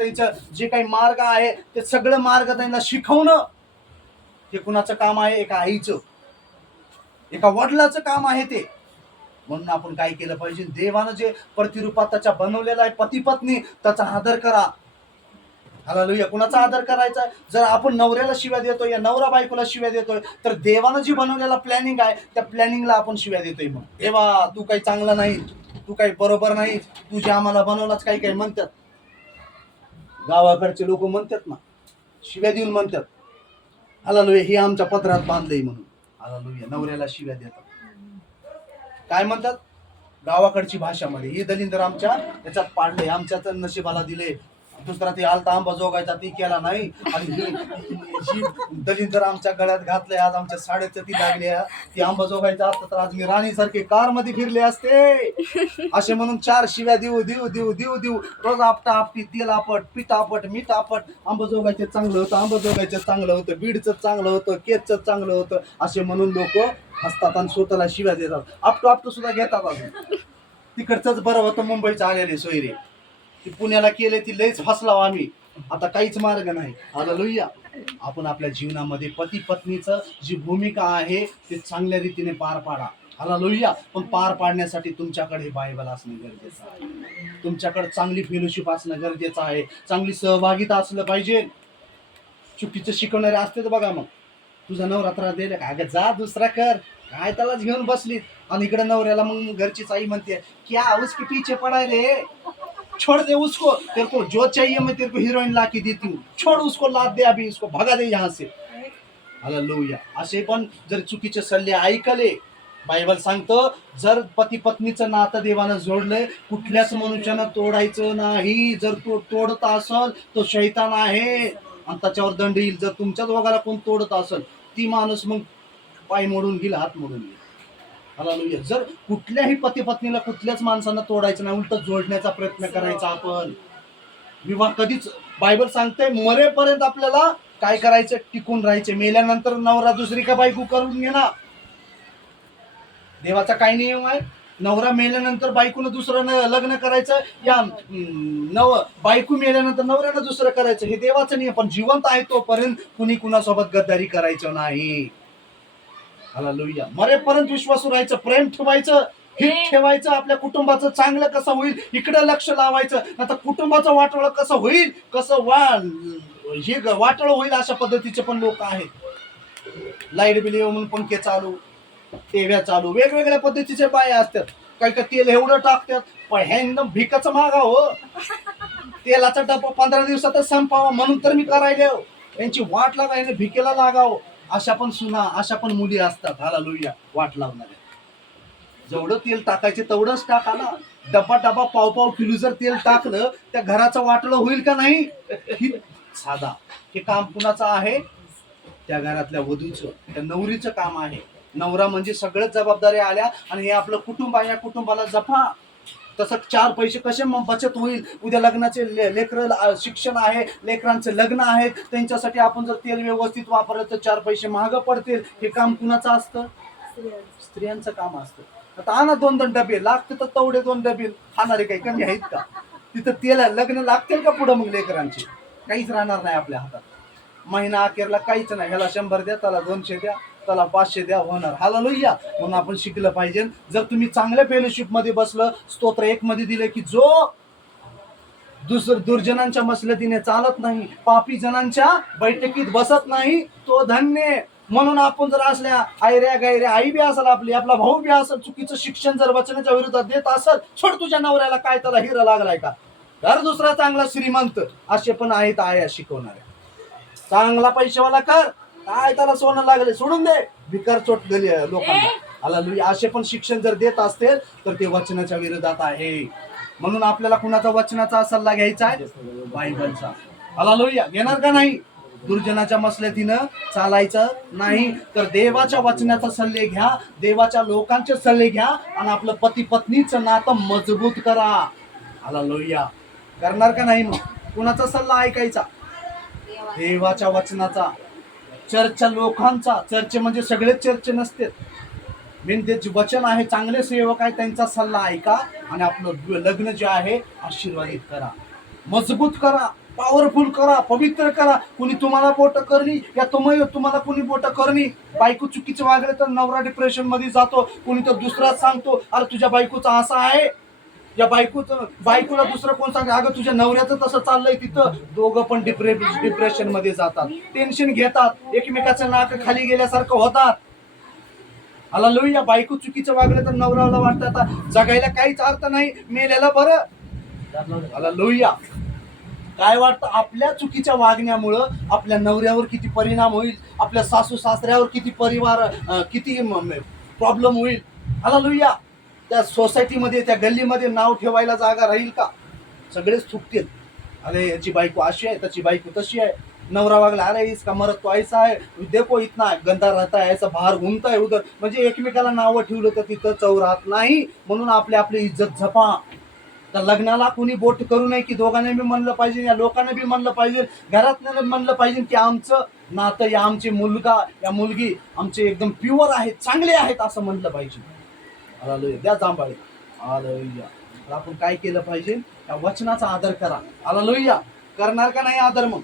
त्यांचं जे काही मार्ग आहे ते सगळं मार्ग त्यांना शिकवणं हे कुणाचं काम आहे? एका आईचं. एका वडिलाचं काम आहे ते. म्हणून आपण काय केलं पाहिजे? देवानं जे प्रतिरूपात त्याच्या बनवलेला आहे पती पत्नी त्याचा आदर करा. हालेलुया. कुणाचा आदर करायचा? जर आपण नवऱ्याला शिव्या देतोय या नवरा बायकोला शिव्या देतोय तर देवानं जी बनवलेला प्लॅनिंग आहे त्या प्लॅनिंगला आपण शिव्या देतोय मग. देवा तू काही चांगला नाही तू काही बरोबर नाही तू जे आम्हाला बनवलाच काही काही म्हणतात. गावाकडचे लोक म्हणतात ना शिव्या देऊन म्हणतात हालेलुया हे आमच्या पत्रात बांधलंय म्हणून. हालेलुया नवऱ्याला शिव्या देतात. काय म्हणतात? गावाकडची भाषामध्ये हे दलिंदर आमच्या त्याच्यात पाडले आमच्याच नशिबाला दिले दुसरा ते आलता आंबा जोगायचा ती केला नाही. आणि ही दलिंदर आमच्या गळ्यात घातले आज आमच्या साडेचं ती लागली ती आंबा जोगायचा असतं तर आज मी राणीसारखे कारमध्ये फिरले असते. असे म्हणून चार शिव्या देऊ देऊ देऊ देऊ देऊ. रोज आपटा आपटी तेल आपट पीठ आपट मीठ आपट आंबा चांगलं होतं आंबा जोगायचं चांगलं होतं बीडचं चांगलं होतं केचचं चांगलं होतं. असे म्हणून लोक हसतात आणि स्वतःला शिव्या देतात. आपटो आपटो सुद्धा घेतात अजून. तिकडचंच बरं होतं मुंबईचं आलेले सोयरे. ती पुण्याला केले ती लईच फसलाव आम्ही. आता काहीच मार्ग नाही. आला लुया आपण आपल्या जीवनामध्ये पती पत्नीचं जी भूमिका आहे ते चांगल्या रीतीने पार पाडा. आला लोहिया पण पार पाडण्यासाठी तुमच्याकडे बायबल असणं गरजेचं आहे. तुमच्याकडे चांगली फेलोशिप असणं गरजेचं आहे. चांगली सहभागिता असलं पाहिजे. चुकीचं शिकवणारे असते तर बघा मग. तुझा नवरा त्रास दिला का अगं जा दुसरा कर. काय त्यालाच घेऊन बसली आणि इकडे नवऱ्याला मग घरची आई म्हणते क्या उसके पीछे पडाय रे? छोड़ दे उसको तेरे को जो चाहिए मैं तेरे को हीरोइन ला के देती हूँ। छोड़ उसको लाद दे अभी इसको भगा दे यहाँ से। हालेलुया असे पण जर चुकीचे सल्ले ऐकले बायबल सांगतं जर पती पत्नीचं नातं देवानं जोडलंय कुठल्याच मनुष्यानं तोडायचं नाही. जर तो तोडत असल तो शैतान आहे. आणि त्याच्यावर दंड येईल. जर तुमच्या दोघाला कोण तोडत असल ती माणूस मग पाय मोडून घेईल हात मोडून घेईल. हालेलुया जर कुठल्याही पती पत्नीला कुठल्याच माणसांना तोडायचं नाही उलट जोडण्याचा प्रयत्न करायचा आपण. विवाह कधीच बायबल सांगते मरेपर्यंत आपल्याला काय करायचं? टिकून राहायचे. मेल्यानंतर नवरा दुसरी का बायको करून घे ना देवाचा काय नियम आहे? नवरा मेल्यानंतर बायकोनं दुसरं लग्न करायचं या नव बायको मेल्यानंतर नवऱ्यानं दुसरं करायचं हे देवाचं नियम. पण जिवंत आहे तोपर्यंत कुणी कुणासोबत गद्दारी करायचं नाही. हालेलुया. मरेपर्यंत विश्वासू राहायचं प्रेम ठेवायचं हित ठेवायचं आपल्या कुटुंबाचं चांगलं कसं होईल इकडे लक्ष लावायचं आता कुटुंबाचं वाटोळ कसं होईल कसं वा हे वाटोळ होईल अशा पद्धतीचे पण लोक आहेत. लाइट बिल येऊ म्हणून पंखे चालू टेव्या चालू वेगवेगळ्या पद्धतीचे बाया असतात. काही का तेल एवढं टाकतात पण हे एकदम भिकाचं मागा हो. तेलाचा डब्बा पंधरा दिवसातच संपावा म्हणून तर मी करायले हो. यांची वाट लागायला भिकेला लागावं. अशा पण सुना अशा पण मुली असतात हाला लोहिया वाट लावणाऱ्या. जेवढं तेल टाकायचे तेवढंच टाका ना डबा डबा पाव पाव किलो जर तेल टाकलं त्या घराचं वाटलं होईल का नाही? ही साधा. हे काम कुणाचं आहे? त्या घरातल्या वधूचं त्या नवरीचं काम आहे. नवरा म्हणजे सगळ्याच जबाबदाऱ्या आल्या आणि हे आपलं कुटुंब आहे या कुटुंबाला जपा. तसं चार पैसे कसे मग बचत होईल? उद्या लग्नाचे ले लेकर शिक्षण आहे लेकरांचे लग्न आहे त्यांच्यासाठी आपण जर तेल व्यवस्थित वापरलं तर चार पैसे महाग पडतील. हे काम कुणाचं असतं? स्त्रियांचं काम असतं. आता आणा दोन दोन डबे. लागते तर तेवढे दोन डबे. खाणारे काही कमी आहेत का? तिथं तेल लग्न लागतील का पुढं मग लेकरांचे? काहीच राहणार नाही आपल्या हातात. महिना अखेरला काहीच नाही. ह्याला शंभर द्या त्याला दोनशे द्या. त्याला पाचशे द्या होणार. हाला लोहिया म्हणून आपण शिकलं पाहिजे. जर तुम्ही चांगल्या फेलोशिपमध्ये बसलं स्तोत्र एक मध्ये दिलं की जो दुसर दुर्जनांच्या मसलतीने चालत नाही पापी जणांच्या बैठकीत बसत नाही तो धन्य. म्हणून आपण जर असल्या आयऱ्या गायऱ्या आई बी असेल आपली आपला भाऊ बी असेल चुकीचं शिक्षण जर वचनाच्या विरोधात देत असेल छोड तुझ्या नवऱ्याला काय त्याला हिरा लागलाय का? घर दुसरा चांगला श्रीमंत असे पण आहेत आया शिकवणाऱ्या. चांगला पैशावाला कर काय त्याला सोनं लागले? सोडून दे. भिकार चोट गेली लोकांना. आला लुई असे पण शिक्षण जर देत असतील तर ते वचनाच्या विरोधात आहे. म्हणून आपल्याला कुणाचा वचनाचा सल्ला घ्यायचा आहे? बायबलचा. आला लोहिया घेणार का नाही? दुर्जनाच्या मसलतीनं चालायचं नाही. तर देवाच्या वचनाचा सल्ले घ्या देवाच्या लोकांचे सल्ले घ्या आणि आपलं पती पत्नीचं नातं मजबूत करा. आला लोहिया करणार का नाही मग? कुणाचा सल्ला ऐकायचा? देवाच्या वचनाचा. चर्चच्या लोकांचा चर्चे म्हणजे सगळेच चर्चे नसते. मेन त्याचे जे वचन आहे चांगले सेवक आहे त्यांचा सल्ला ऐका आणि आपलं लग्न जे आहे आशीर्वादित करा. मजबूत करा पॉवरफुल करा पवित्र करा. कुणी तुम्हाला बोट करणी या तुम्ही तुम्हाला कुणी बोट करणी? बायको चुकीचे वागले तर नवरा डिप्रेशनमध्ये जातो. कुणी तर दुसराच सांगतो अरे तुझ्या बायकोचा असा आहे. या बायकोचं बायकोला दुसरं कोण सांगते अगं तुझ्या नवऱ्याचं तसं चाललंय तिथं. दोघं पण डिप्रे डिप्रेशनमध्ये जातात. टेन्शन घेतात. एकमेकाचं नाक खाली गेल्यासारखं होतात. आला लोहिया बायको चुकीचं वागलं तर नवऱ्याला वाटतं आता जगायला काहीच अर्थ नाही. मेल्याला बरं. आला लोहिया काय वाटतं? आपल्या चुकीच्या वागण्यामुळं आपल्या नवऱ्यावर किती परिणाम होईल? आपल्या सासू सासऱ्यावर किती परिवार किती प्रॉब्लेम होईल? आला लोहिया त्या सोसायटीमध्ये त्या गल्लीमध्ये नाव ठेवायला जागा राहील का? सगळेच थुकतील. अरे याची बायको अशी आहे त्याची बायको तशी आहे. नवरा वागला अरे इसका मरत तो ऐसा आहे. देखो इतना गंदा राहता है ऐसा बाहेर घुमता उधर. म्हणजे एकमेकाला नावं ठेवलं तर तिथं चव राहत नाही म्हणून आपली आपली इज्जत झपा तर लग्नाला कुणी बोट करू नये की दोघांनी बी म्हणलं पाहिजे या लोकांना बी म्हणलं पाहिजे घरातल्या म्हणलं पाहिजे की आमचं नातं या आमचे मुलगा या मुलगी आमचे एकदम प्युअर आहेत चांगले आहेत असं म्हणलं पाहिजे. आलोय द्या जांभाळे. आलोया तर आपण काय केलं पाहिजे? त्या वचनाचा आदर करा. आला करणार का नाही आदर मग?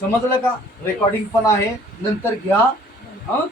समजलं का? रेकॉर्डिंग पण आहे. नंतर घ्या. हं?